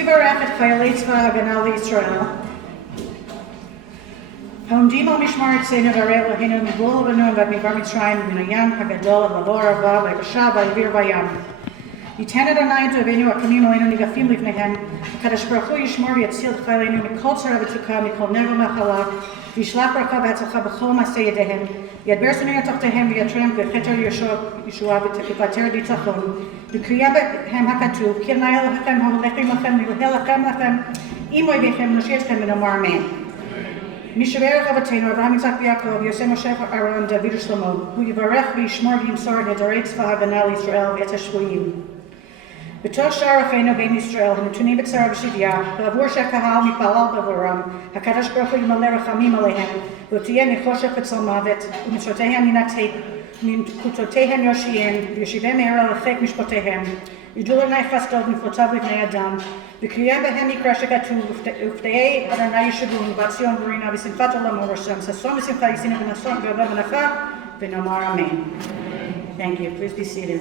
ויברך את חיילי צבא ההגנה לישראל. העומדים על משמר ארצנו והרי אלוהינו מגבול לבנון ועד מדבר מצרים ומן הים הגדול עד לבוא הרבה והיבשה והאוויר והים. ייתן אדוני את אויבינו הקמים עלינו ניגפים לפניהם, הקדוש ברוך הוא ישמור ויציל את חיילינו מכל צרה וצוקה, מכל נגע ומחלה, וישלח ברכה והצלחה בכל מעשה ידיהם, ידבר שונאיהם תחתיהם ויתרם בכתר ישועה וכתר ניצחון. וקריאה בהם הכתוב, כי אדוני אלוהיכם ההולך עמכם להילחם לכם עם אויביכם ונושיע אתכם ונאמר אמן. משברך אבותינו אברהם יצחק ויעקב יוסף משה אהרון דוד ושלמה, הוא יברך וישמור וימסור את נדרי צבא ההגנה לישראל ואת השבויים. בתוך שאר אחינו בין ישראל הנתונים בצרה ושביה, ועבור שהקהל מתפלל בעבורם, הקדוש ברוך הוא ימלא רחמים עליהם, ותהיה נחושך וצל מוות, ומצרותיהם מנקוטותיהם יושיעם, וישיבם מהרה על חיק משפטיהם. ידעו אדוני חסדו ונפלותיו לבני אדם, וקריאה בהם יקרא שכתוב, ופדאי אדוני ישובון, ובת ציון ברינה, ושמחת עולמו ראשם, ששון ושמחה ישינו ונשון גאווה ונחה, ונאמר אמן. Thank you. Please be seated.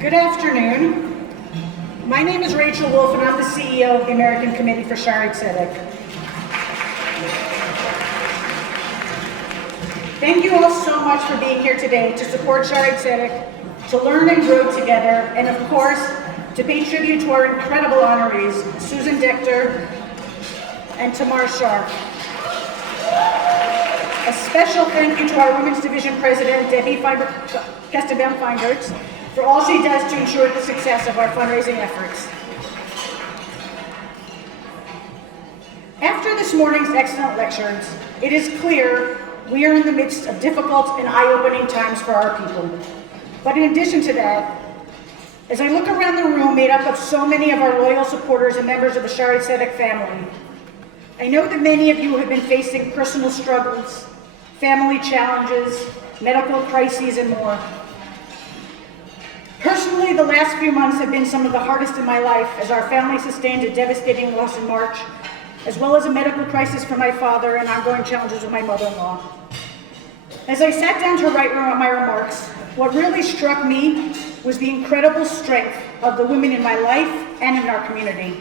Good afternoon. My name is Rachel Wolf and I'm the CEO of the American Committee for Shaare Zedek. Thank you all so much for being here today to support Shaare Zedek, to learn and grow together, and of course, to pay tribute to our incredible honorees, Susan Decter and Tamar Scharf. A special thank you to our Women's Division President, Debbie Castabem-Feingertz, for all she does to ensure the success of our fundraising efforts. After this morning's excellent lectures, it is clear we are in the midst of difficult and eye-opening times for our people. But in addition to that, as I look around the room made up of so many of our loyal supporters and members of the Shaare Zedek family, I know that many of you have been facing personal struggles, family challenges, medical crises, and more. Personally, the last few months have been some of the hardest in my life as our family sustained a devastating loss in March, as well as a medical crisis for my father and ongoing challenges with my mother-in-law. As I sat down to write my remarks, what really struck me was the incredible strength of the women in my life and in our community.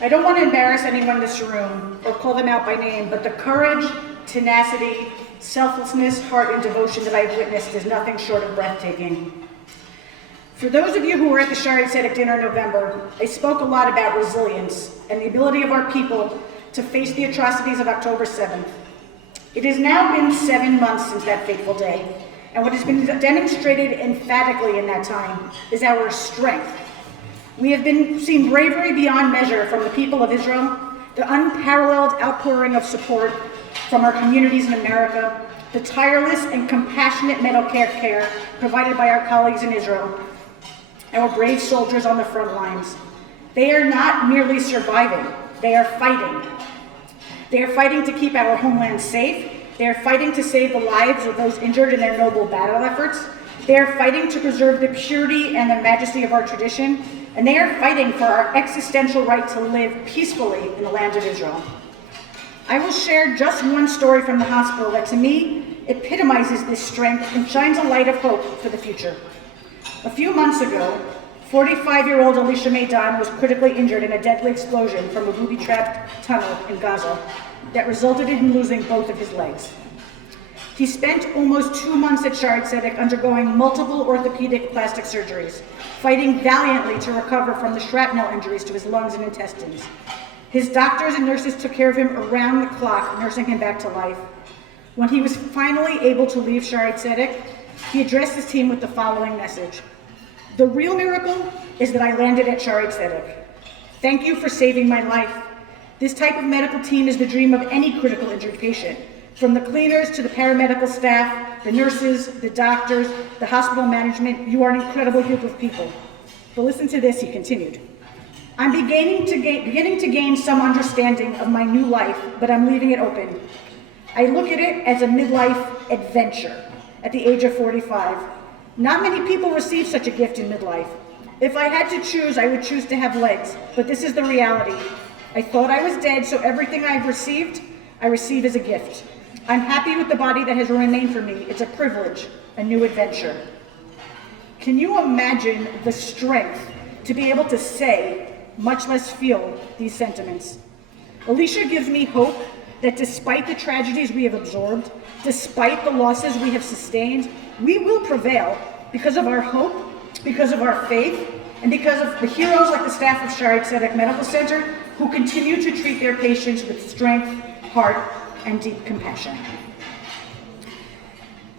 I don't want to embarrass anyone in this room or call them out by name, but the courage, tenacity, selflessness, heart, and devotion that I've witnessed is nothing short of breathtaking. For those of you who were at the Shaare Zedek dinner in November, I spoke a lot about resilience and the ability of our people to face the atrocities of October 7th. It has now been 7 months since that fateful day, and what has been demonstrated emphatically in that time is our strength. We have seen bravery beyond measure from the people of Israel, the unparalleled outpouring of support from our communities in America, the tireless and compassionate medical care provided by our colleagues in Israel, our brave soldiers on the front lines. They are not merely surviving, they are fighting. They are fighting to keep our homeland safe. They are fighting to save the lives of those injured in their noble battle efforts. They are fighting to preserve the purity and the majesty of our tradition. And they are fighting for our existential right to live peacefully in the land of Israel. I will share just one story from the hospital that to me epitomizes this strength and shines a light of hope for the future. A few months ago, 45-year-old Elisha Maidan was critically injured in a deadly explosion from a booby-trapped tunnel in Gaza that resulted in him losing both of his legs. He spent almost 2 months at Shaare Zedek undergoing multiple orthopedic plastic surgeries, fighting valiantly to recover from the shrapnel injuries to his lungs and intestines. His doctors and nurses took care of him around the clock, nursing him back to life. When he was finally able to leave Shaare Zedek, he addressed his team with the following message: "The real miracle is that I landed at Shaare Zedek. Thank you for saving my life. This type of medical team is the dream of any critical injured patient. From the cleaners to the paramedical staff, the nurses, the doctors, the hospital management, you are an incredible group of people." But listen to this, he continued. "I'm beginning to gain some understanding of my new life, but I'm leaving it open. I look at it as a midlife adventure at the age of 45. Not many people receive such a gift in midlife. If I had to choose, I would choose to have legs, but this is the reality. I thought I was dead, so everything I've received, I receive as a gift. I'm happy with the body that has remained for me. It's a privilege, a new adventure. Can you imagine the strength to be able to say, much less feel, these sentiments? Alicia gives me hope that despite the tragedies we have absorbed, despite the losses we have sustained, we will prevail because of our hope, because of our faith, and because of the heroes like the staff of Shaare Zedek Medical Center who continue to treat their patients with strength, heart, and deep compassion.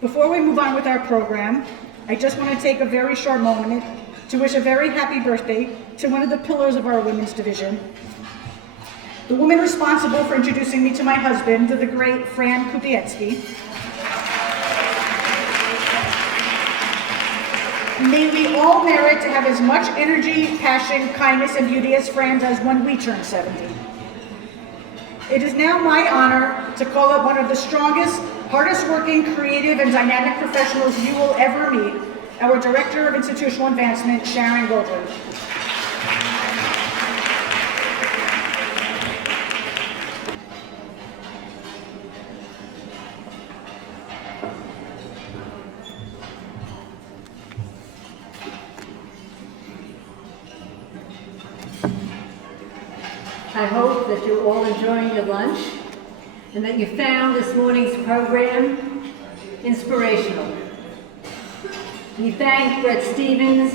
Before we move on with our program, I just want to take a very short moment to wish a very happy birthday to one of the pillars of our women's division, the woman responsible for introducing me to my husband, the great Fran Kupiecki. May we all merit to have as much energy, passion, kindness, and beauty as Fran does when we turn 70. It is now my honor to call up one of the strongest, hardest working, creative, and dynamic professionals you will ever meet, our Director of Institutional Advancement, Sharon Zedek. I hope that you're all enjoying your lunch and that you found this morning's program inspirational. We thank Brett Stevens,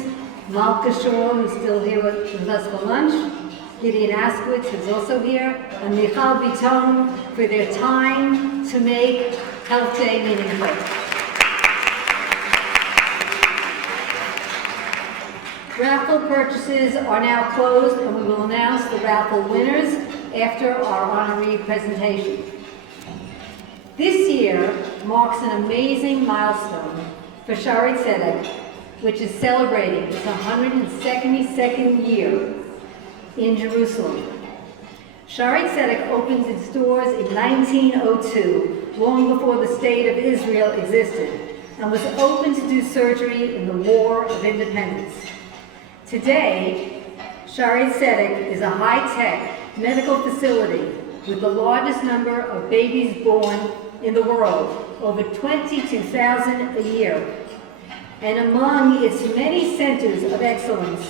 Malka Shore, who's still here with us for lunch, Gideon Askowitz, who's also here, and Michal Biton for their time to make Health Day meaningful. Raffle purchases are now closed, and we will announce the raffle winners after our honoree presentation. This year marks an amazing milestone for Shaare Zedek, which is celebrating its 172nd year in Jerusalem. Shaare Zedek opened its doors in 1902, long before the State of Israel existed, and was open to do surgery in the War of Independence. Today, Shaare Zedek is a high-tech medical facility with the largest number of babies born in the world, over 22,000 a year. And among its many centers of excellence,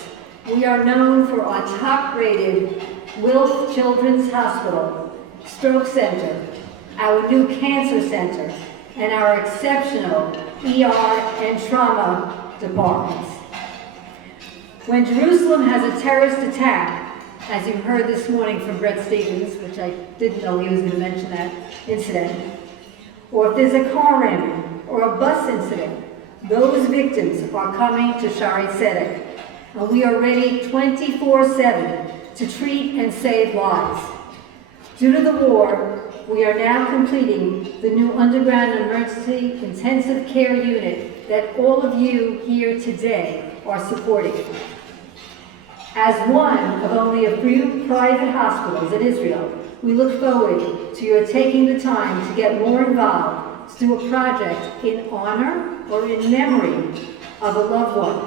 we are known for our top-rated Wilf Children's Hospital, Stroke Center, our new Cancer Center, and our exceptional ER and trauma departments. When Jerusalem has a terrorist attack, as you heard this morning from Brett Stevens, which I didn't know he was going to mention that incident, or if there's a car ramming or a bus incident, those victims are coming to Shaare Zedek, and we are ready 24/7 to treat and save lives. Due to the war, we are now completing the new underground emergency intensive care unit that all of you here today are supporting. As one of only a few private hospitals in Israel, we look forward to your taking the time to get more involved to do a project in honor or in memory of a loved one.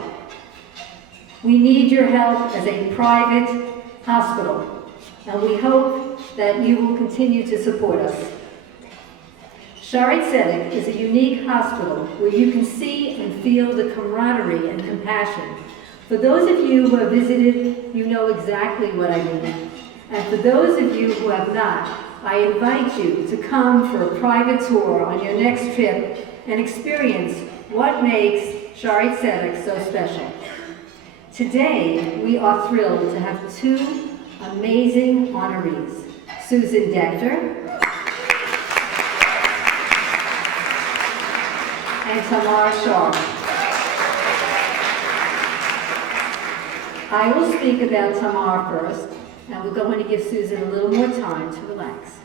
We need your help as a private hospital, and we hope that you will continue to support us. Shaare Zedek is a unique hospital where you can see and feel the camaraderie and compassion. For those of you who have visited, you know exactly what I mean. And for those of you who have not, I invite you to come for a private tour on your next trip and experience what makes Shaare Zedek so special. Today, we are thrilled to have two amazing honorees, Susan Decter and Tamar Scharf. I will speak about Tamar first, and we're going to give Susan a little more time to relax.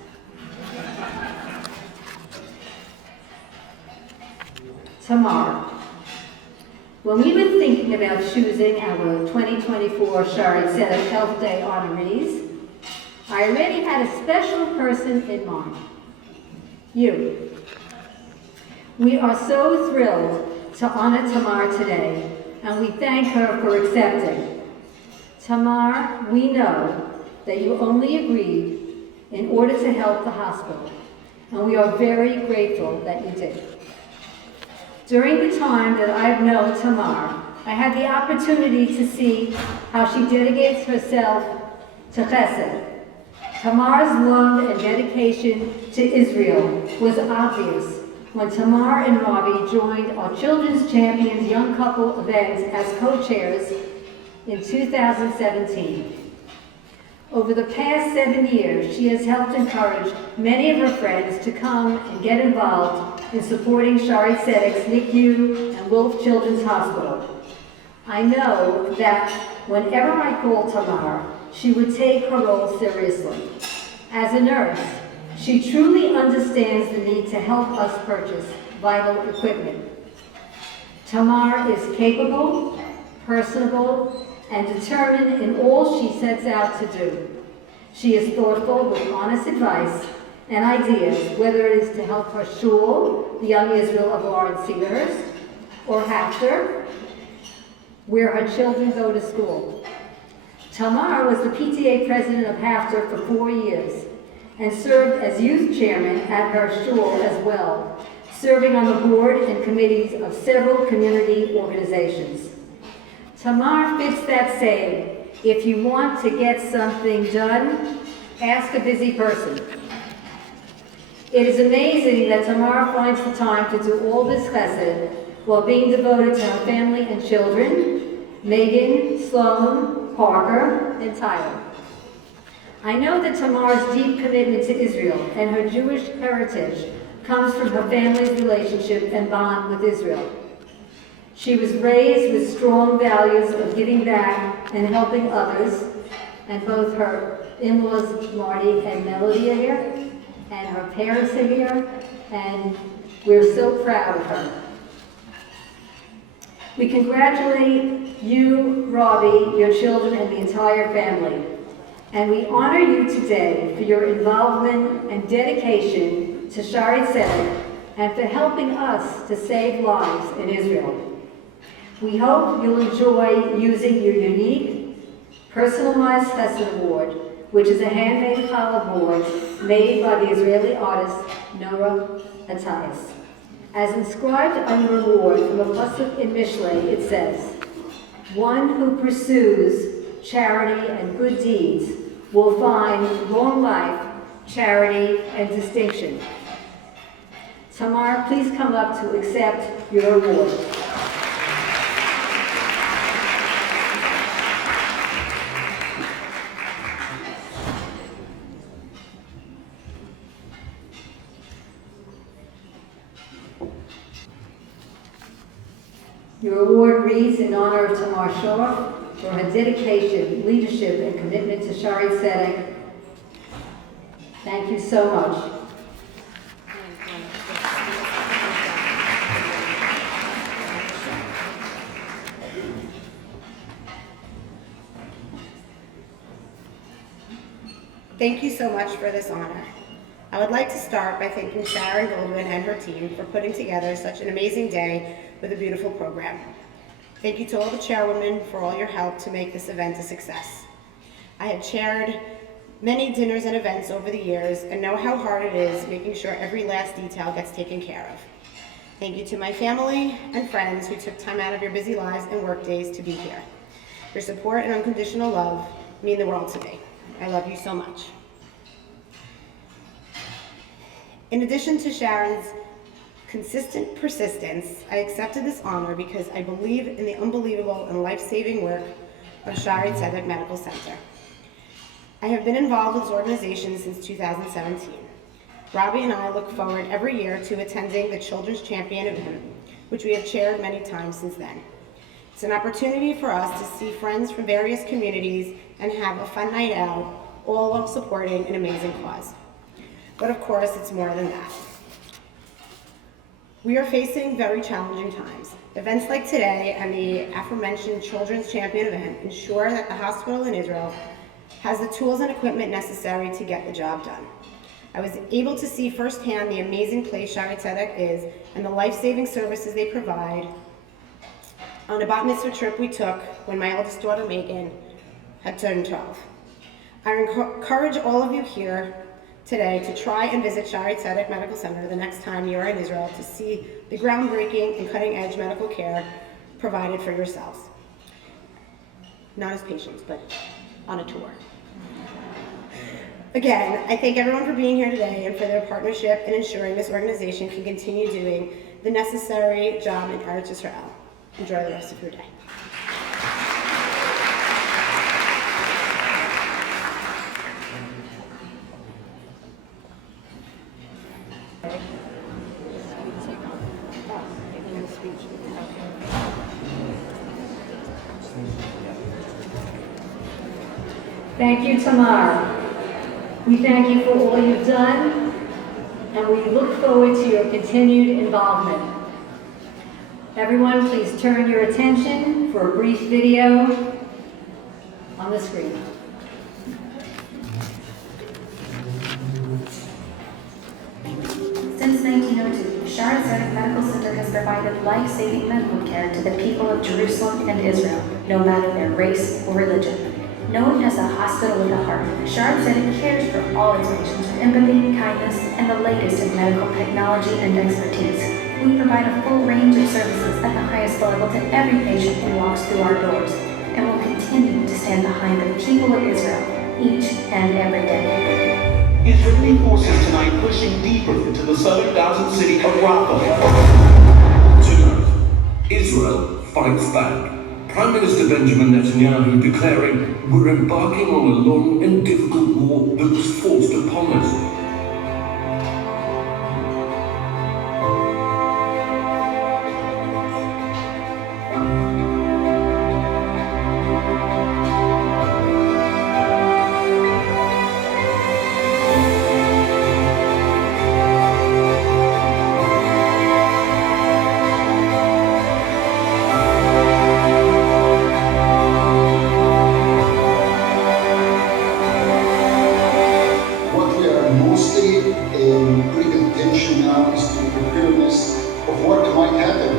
Tamar. When we were thinking about choosing our 2024 Shaare Zedek Health Day honorees, I already had a special person in mind. You. We are so thrilled to honor Tamar today, and we thank her for accepting. Tamar, we know that you only agreed in order to help the hospital, and we are very grateful that you did. During the time that I've known Tamar, I had the opportunity to see how she dedicates herself to Chesed. Tamar's love and dedication to Israel was obvious when Tamar and Robbie joined our Children's Champions Young Couple event as co-chairs in 2017. Over the past 7 years, she has helped encourage many of her friends to come and get involved in supporting Shaare Zedek's NICU and Wolf Children's Hospital. I know that whenever I called Tamar, she would take her role seriously. As a nurse, she truly understands the need to help us purchase vital equipment. Tamar is capable, personable, and determined in all she sets out to do. She is thoughtful with honest advice and ideas, whether it is to help her shul, the Young Israel of Lawrence Cedarhurst, or Hafter, where her children go to school. Tamar was the PTA president of Hafter for 4 years and served as youth chairman at her shul as well, serving on the board and committees of several community organizations. Tamar fits that saying, if you want to get something done, ask a busy person. It is amazing that Tamar finds the time to do all this chesed while being devoted to her family and children, Megan, Sloan, Parker, and Tyler. I know that Tamar's deep commitment to Israel and her Jewish heritage comes from her family's relationship and bond with Israel. She was raised with strong values of giving back and helping others, and both her in-laws, Marty and Melody, are here, and her parents are here, and we're so proud of her. We congratulate you, Robbie, your children, and the entire family. And we honor you today for your involvement and dedication to Shaare Zedek and for helping us to save lives in Israel. We hope you'll enjoy using your unique, personalized Chesed Award, which is a handmade challah board made by the Israeli artist Nora Atayas. As inscribed on your award from a pasuk in Mishlei, it says, "One who pursues charity and good deeds will find long life, charity, and distinction." Tamar, please come up to accept your award. Your award reads in honor of Tamar Scharf for her dedication, leadership, and commitment to Shaare Zedek. Thank you so much. Thank you so much for this honor. I would like to start by thanking Sharon Goldwyn and her team for putting together such an amazing day with a beautiful program. Thank you to all the chairwomen for all your help to make this event a success. I have chaired many dinners and events over the years and know how hard it is making sure every last detail gets taken care of. Thank you to my family and friends who took time out of your busy lives and work days to be here. Your support and unconditional love mean the world to me. I love you so much. In addition to Sharon's consistent persistence, I accepted this honor because I believe in the unbelievable and life-saving work of Shaare Zedek Medical Center. I have been involved with this organization since 2017. Robbie and I look forward every year to attending the Children's Champion event, which we have chaired many times since then. It's an opportunity for us to see friends from various communities and have a fun night out, all while supporting an amazing cause. But of course, it's more than that. We are facing very challenging times. Events like today and the aforementioned Children's Champion event ensure that the hospital in Israel has the tools and equipment necessary to get the job done. I was able to see firsthand the amazing place Shaare Zedek is and the life-saving services they provide on a bat mitzvah trip we took when my eldest daughter Megan had turned 12. I encourage all of you here today to try and visit Shaare Zedek Medical Center the next time you are in Israel to see the groundbreaking and cutting-edge medical care provided for yourselves. Not as patients, but on a tour. Again, I thank everyone for being here today and for their partnership in ensuring this organization can continue doing the necessary job in Eretz Israel. Enjoy the rest of your day. Thank you, Tamar. We thank you for all you've done, and we look forward to your continued involvement. Everyone, please turn your attention for a brief video on the screen. Since 1902, Shaare Zedek Medical Center has provided life-saving medical care to the people of Jerusalem and Israel, no matter their race or religion. Known as a hospital with a heart, Shaare Zedek cares for all its patients with empathy, kindness, and the latest in medical technology and expertise. We provide a full range of services at the highest level to every patient who walks through our doors, and will continue to stand behind the people of Israel each and every day. Israeli forces tonight pushing deeper into the southern Gaza city of Rafah. Tonight, Israel fights back. Prime Minister Benjamin Netanyahu declaring, "We're embarking on a long and difficult war that was forced upon us." Bringing attention now is the preparedness of what might happen.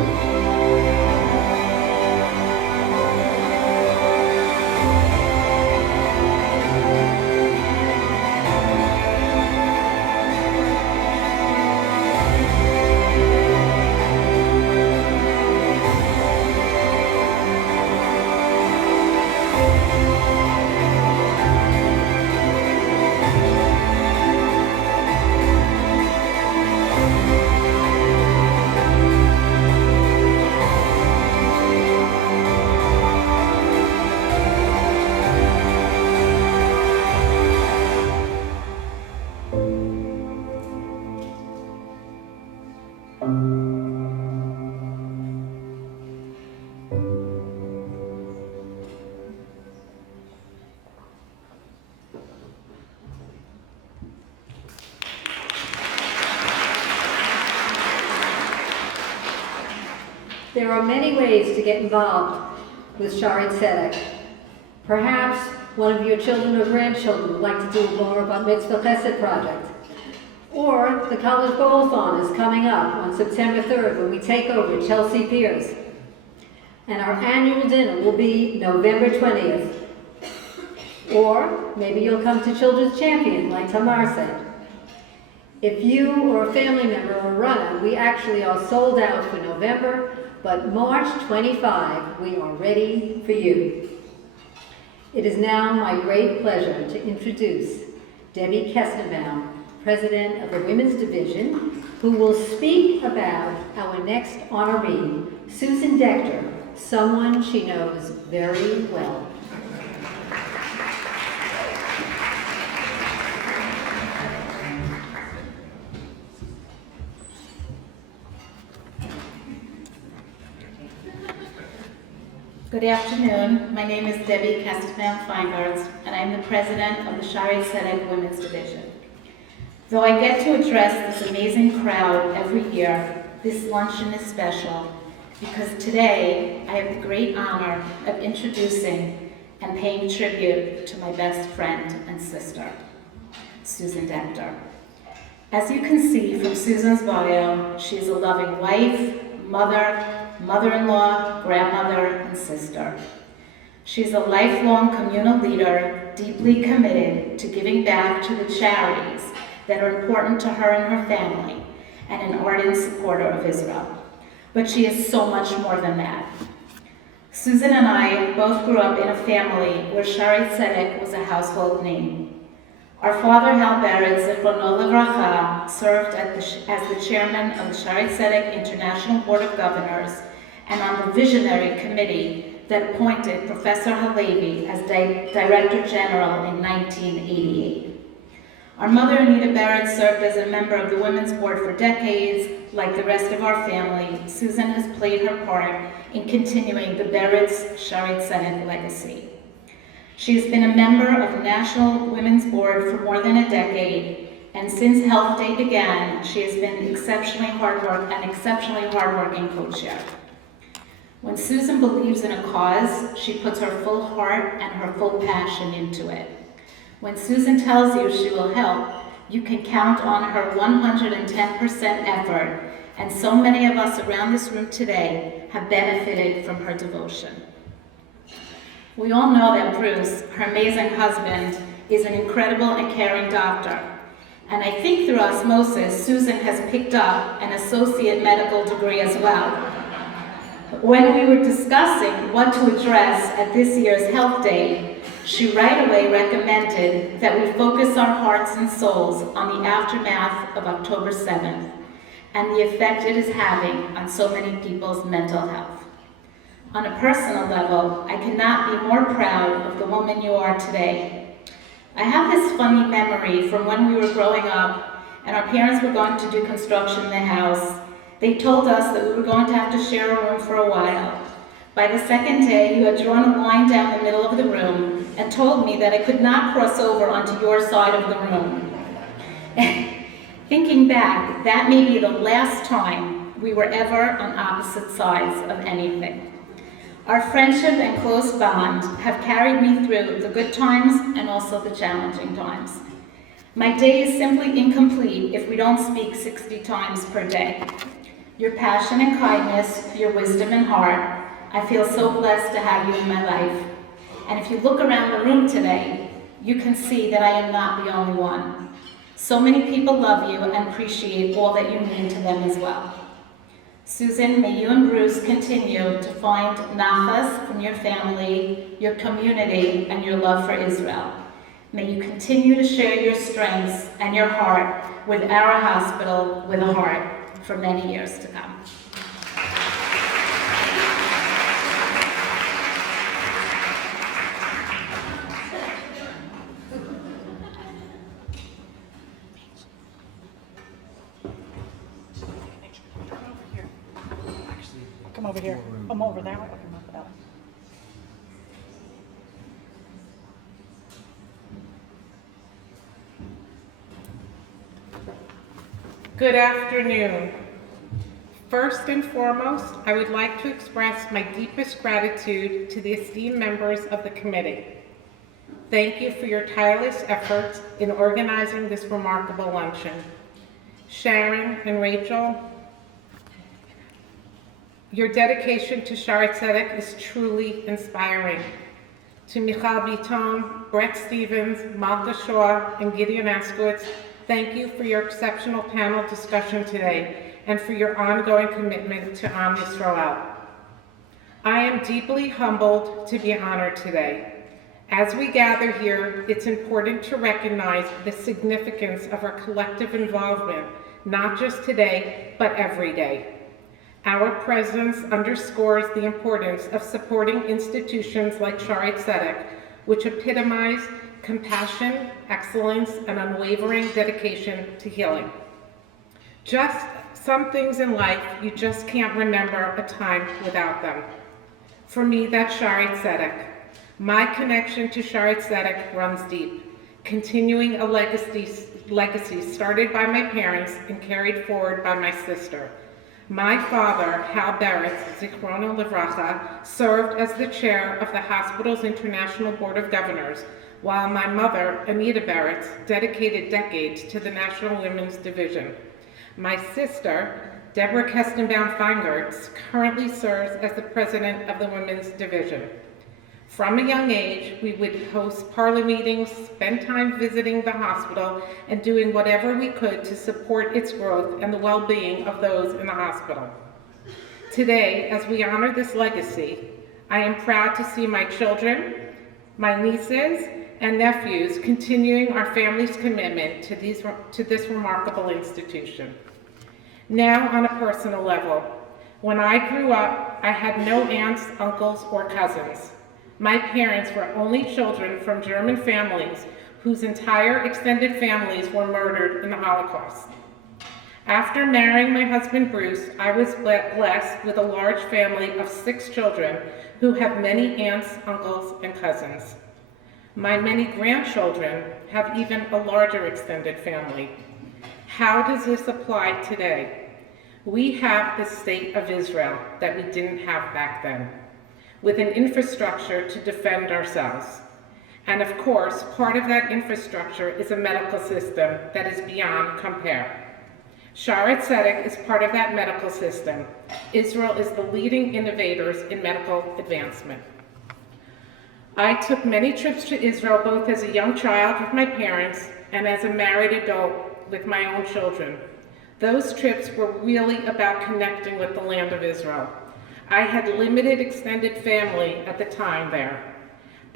There are many ways to get involved with Shaare Zedek. Perhaps one of your children or grandchildren would like to do a Bar Mitzvah Chesed project. Or the College Bowl-a-thon is coming up on September 3rd when we take over Chelsea Piers. And our annual dinner will be November 20th. Or maybe you'll come to Children's Champion, like Tamar said. If you or a family member are a runner, we actually are sold out for November, but March 25, we are ready for you. It is now my great pleasure to introduce Debbie Kestenbaum, President of the Women's Division, who will speak about our next honoree, Susan Decter, someone she knows very well. Good afternoon. My name is Debbie Kestenbaum-Feingartz, and I'm the president of the Shaare Zedek Women's Division. Though I get to address this amazing crowd every year, this luncheon is special because today I have the great honor of introducing and paying tribute to my best friend and sister, Susan Decter. As you can see from Susan's bio, she is a loving wife, mother, mother-in-law, grandmother, and sister. She's a lifelong communal leader, deeply committed to giving back to the charities that are important to her and her family, and an ardent supporter of Israel. But she is so much more than that. Susan and I both grew up in a family where Shaare Zedek was a household name. Our father, Hal Barrett, Zichrono Livracha, served as the chairman of the Shaare Zedek International Board of Governors and on the visionary committee that appointed Professor Halevi as Director General in 1988. Our mother, Anita Barrett, served as a member of the Women's Board for decades. Like the rest of our family, Susan has played her part in continuing the Barrett's Shaare Zedek legacy. She has been a member of the National Women's Board for more than a decade, and since Health Day began, she has been an exceptionally hardworking co-chair. When Susan believes in a cause, she puts her full heart and her full passion into it. When Susan tells you she will help, you can count on her 110% effort, and so many of us around this room today have benefited from her devotion. We all know that Bruce, her amazing husband, is an incredible and caring doctor. And I think through osmosis, Susan has picked up an associate medical degree as well. When we were discussing what to address at this year's Health Day, she right away recommended that we focus our hearts and souls on the aftermath of October 7th and the effect it is having on so many people's mental health. On a personal level, I cannot be more proud of the woman you are today. I have this funny memory from when we were growing up and our parents were going to do construction in the house. They told us that we were going to have to share a room for a while. By the second day, you had drawn a line down the middle of the room and told me that I could not cross over onto your side of the room. Thinking back, that may be the last time we were ever on opposite sides of anything. Our friendship and close bond have carried me through the good times and also the challenging times. My day is simply incomplete if we don't speak 60 times per day. Your passion and kindness, your wisdom and heart, I feel so blessed to have you in my life. And if you look around the room today, you can see that I am not the only one. So many people love you and appreciate all that you mean to them as well. Susan, may you and Bruce continue to find nachas from your family, your community, and your love for Israel. May you continue to share your strengths and your heart with our hospital with a heart for many years to come. Come over here. Come over that way. Come over that way. Good afternoon. First and foremost, I would like to express my deepest gratitude to the esteemed members of the committee. Thank you for your tireless efforts in organizing this remarkable luncheon. Sharon and Rachel, your dedication to Shaare Zedek is truly inspiring. To Michal Biton, Brett Stevens, Malka Shaw, and Gideon Askowitz, thank you for your exceptional panel discussion today and for your ongoing commitment to Am Yisrael. I am deeply humbled to be honored today. As we gather here, it's important to recognize the significance of our collective involvement, not just today, but every day. Our presence underscores the importance of supporting institutions like Shaare Zedek, which epitomize compassion, excellence, and unwavering dedication to healing. Just some things in life, you just can't remember a time without them. For me, that's Shaare Zedek. My connection to Shaare Zedek runs deep, continuing a legacy started by my parents and carried forward by my sister. My father, Hal Barrett, Zichrono Livracha, served as the chair of the hospital's International Board of Governors, while my mother, Anita Barrett, dedicated decades to the National Women's Division. My sister, Deborah Kestenbaum-Feingertz, currently serves as the president of the Women's Division. From a young age, we would host parlor meetings, spend time visiting the hospital, and doing whatever we could to support its growth and the well-being of those in the hospital. Today, as we honor this legacy, I am proud to see my children, my nieces, and nephews continuing our family's commitment to this remarkable institution. Now, on a personal level, when I grew up, I had no aunts, uncles, or cousins. My parents were only children from German families whose entire extended families were murdered in the Holocaust. After marrying my husband Bruce, I was blessed with a large family of 6 children who have many aunts, uncles, and cousins. My many grandchildren have even a larger extended family. How does this apply today? We have the state of Israel that we didn't have back then, with an infrastructure to defend ourselves. And of course, part of that infrastructure is a medical system that is beyond compare. Shaare Zedek is part of that medical system. Israel is the leading innovators in medical advancement. I took many trips to Israel, both as a young child with my parents and as a married adult with my own children. Those trips were really about connecting with the land of Israel. I had limited extended family at the time there.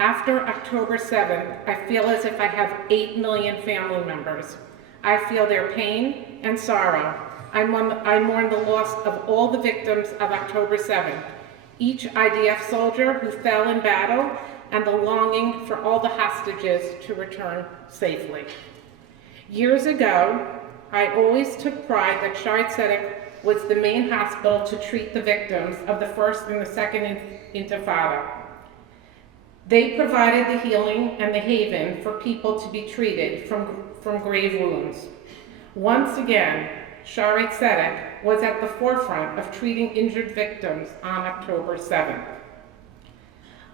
After October 7th, I feel as if I have 8 million family members. I feel their pain and sorrow. I mourn the loss of all the victims of October 7th, each IDF soldier who fell in battle, and the longing for all the hostages to return safely. Years ago, I always took pride that Shaare Zedek was the main hospital to treat the victims of the First and the Second Intifada. They provided the healing and the haven for people to be treated from grave wounds. Once again, Shaare Zedek was at the forefront of treating injured victims on October 7th.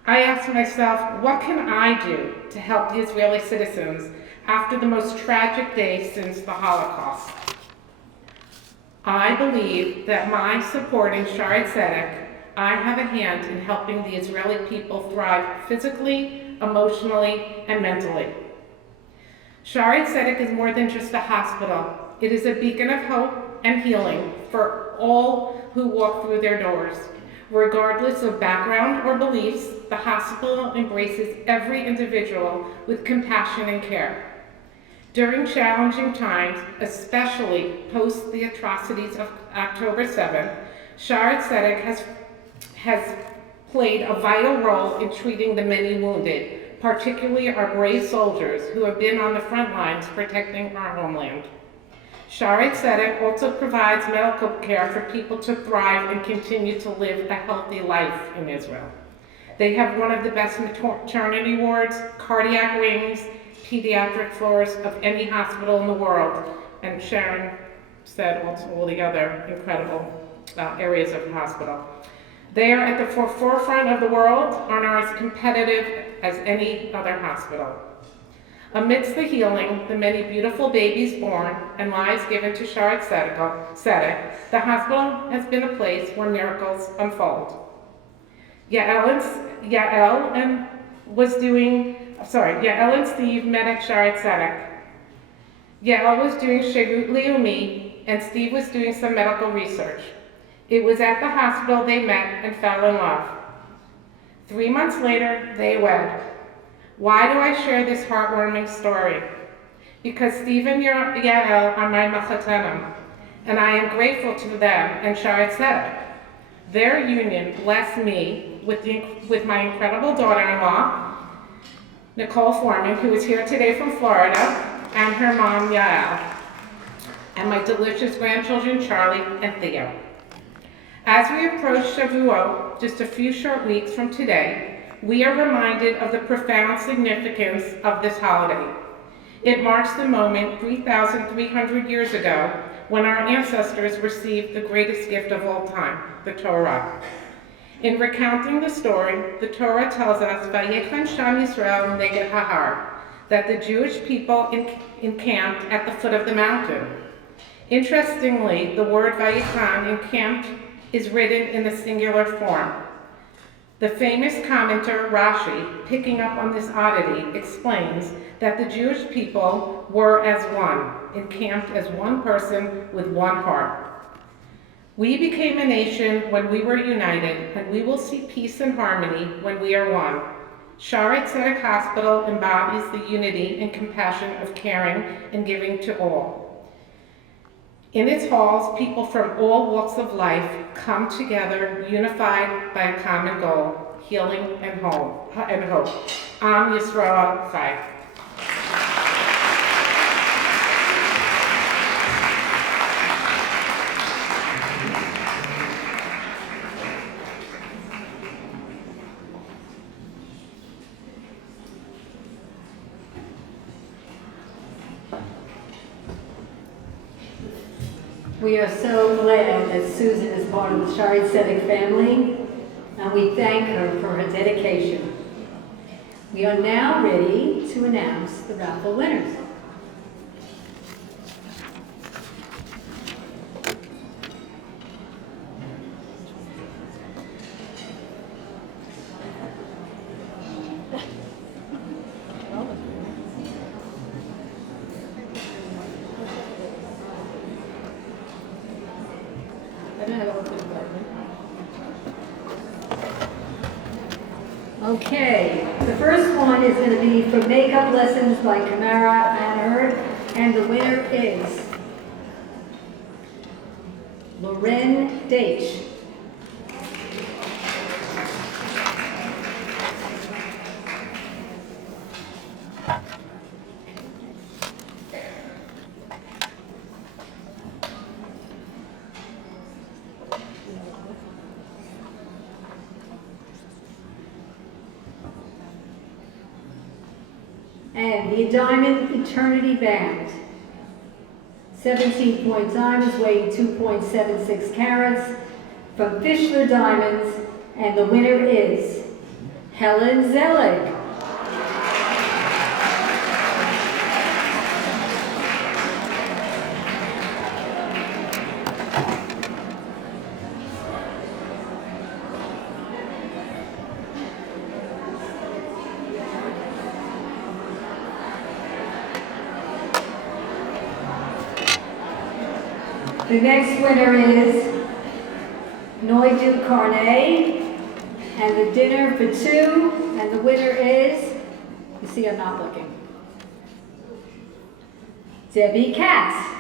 I asked myself, what can I do to help the Israeli citizens after the most tragic day since the Holocaust? I believe that by supporting Shaare Zedek, I have a hand in helping the Israeli people thrive physically, emotionally, and mentally. Shaare Zedek is more than just a hospital. It is a beacon of hope and healing for all who walk through their doors. Regardless of background or beliefs, the hospital embraces every individual with compassion and care. During challenging times, especially post the atrocities of October 7th, Shaare Zedek has played a vital role in treating the many wounded, particularly our brave soldiers who have been on the front lines protecting our homeland. Shaare Zedek also provides medical care for people to thrive and continue to live a healthy life in Israel. They have one of the best maternity wards, cardiac wings, pediatric floors of any hospital in the world, and Sharon said also all the other incredible areas of the hospital. They are at the forefront of the world and are as competitive as any other hospital. Amidst the healing, the many beautiful babies born and lives given to Shaare Zedek, the hospital has been a place where miracles unfold. Yael and Steve met at Shaare Zedek. Yael was doing Shirut Leumi, and Steve was doing some medical research. It was at the hospital they met and fell in love. 3 months later, they wed. Why do I share this heartwarming story? Because Steve and Yael are my machatenim, and I am grateful to them and Shaare Zedek. Their union blessed me with my incredible daughter-in-law, Nicole Foreman, who is here today from Florida, and her mom, Yael, and my delicious grandchildren, Charlie and Theo. As we approach Shavuot, just a few short weeks from today, we are reminded of the profound significance of this holiday. It marks the moment 3,300 years ago when our ancestors received the greatest gift of all time, the Torah. In recounting the story, the Torah tells us, Vayechan Sham Yisrael neged hahar, that the Jewish people encamped at the foot of the mountain. Interestingly, the word Vayechan, encamped, is written in the singular form. The famous commenter Rashi, picking up on this oddity, explains that the Jewish people were as one, encamped as one person with one heart. We became a nation when we were united, and we will see peace and harmony when we are one. Shaare Zedek Hospital embodies the unity and compassion of caring and giving to all. In its halls, people from all walks of life come together, unified by a common goal, healing and hope. Am Yisrael Chai. We are so glad that Susan is part of the Shaare Zedek family, and we thank her for her dedication. We are now ready to announce the raffle winners. Okay, the first one is going to be for makeup lessons by Tamar, and the winner is Loren Deitch. And the Diamond Eternity Band. 17-point diamonds weighing 2.76 carats from Fischler Diamonds, and the winner is Helen Zelig. The next winner is Noidu Carnet, and the dinner for two, and the winner is, you see I'm not looking, Debbie Katz.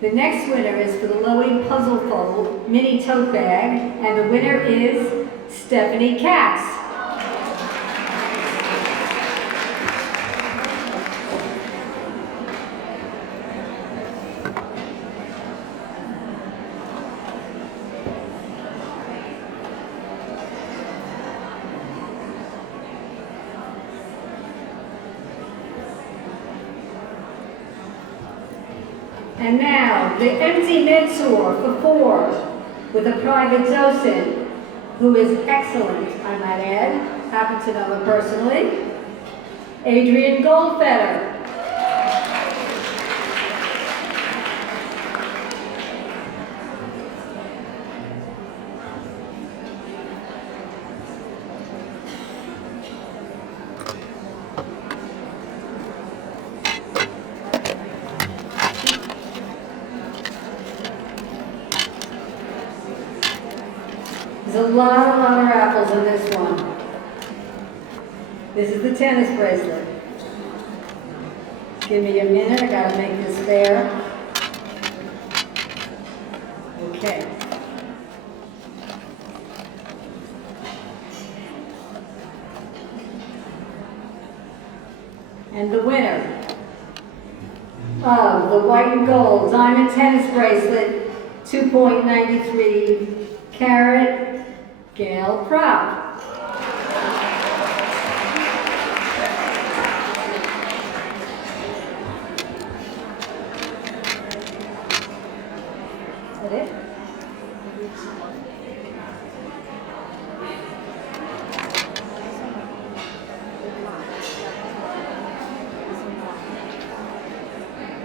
The next winner is for the Lowy Puzzle Fold Mini Tote Bag, and the winner is Stephanie Katz. And now, the empty mentor for four, with a private docent, who is excellent, I might add, happen to know her personally, Adrian Goldfeder. There's a lot of raffles in this one. This is the tennis bracelet. Give me a minute, I gotta make this fair. Okay. And the winner of the white and gold diamond tennis bracelet, 2.93 carat, Gail Propp. Is that it?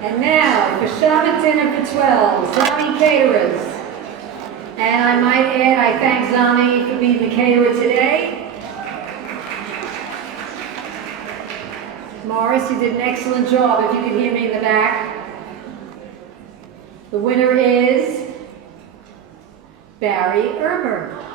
And now, for Shabbat dinner for 12, Zami Caterers. And I might add, I thank Zami for being the caterer today. Morris, you did an excellent job, if you could hear me in the back. The winner is Barry Erber.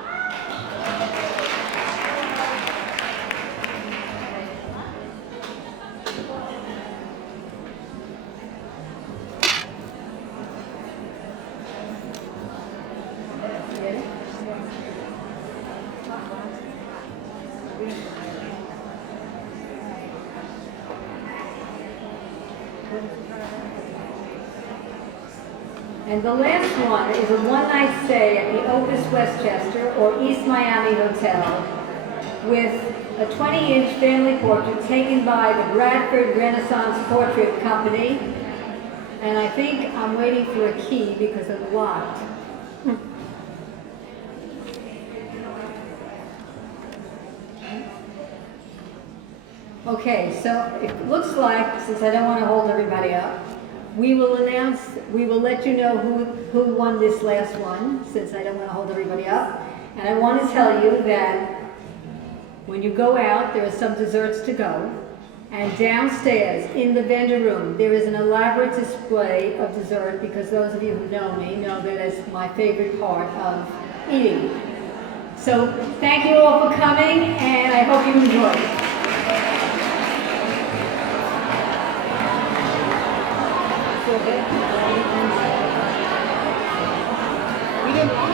And the last one is a one-night stay at the Opus Westchester or East Miami Hotel with a 20-inch family portrait taken by the Bradford Renaissance Portrait Company. And I think I'm waiting for a key because it's locked. Okay, so it looks like, since I don't want to hold everybody up, we will let you know who won this last one, since I don't want to hold everybody up. And I want to tell you that when you go out, there are some desserts to go. And downstairs, in the vendor room, there is an elaborate display of dessert, because those of you who know me know that it's my favorite part of eating. So thank you all for coming, and I hope you enjoy it. We didn't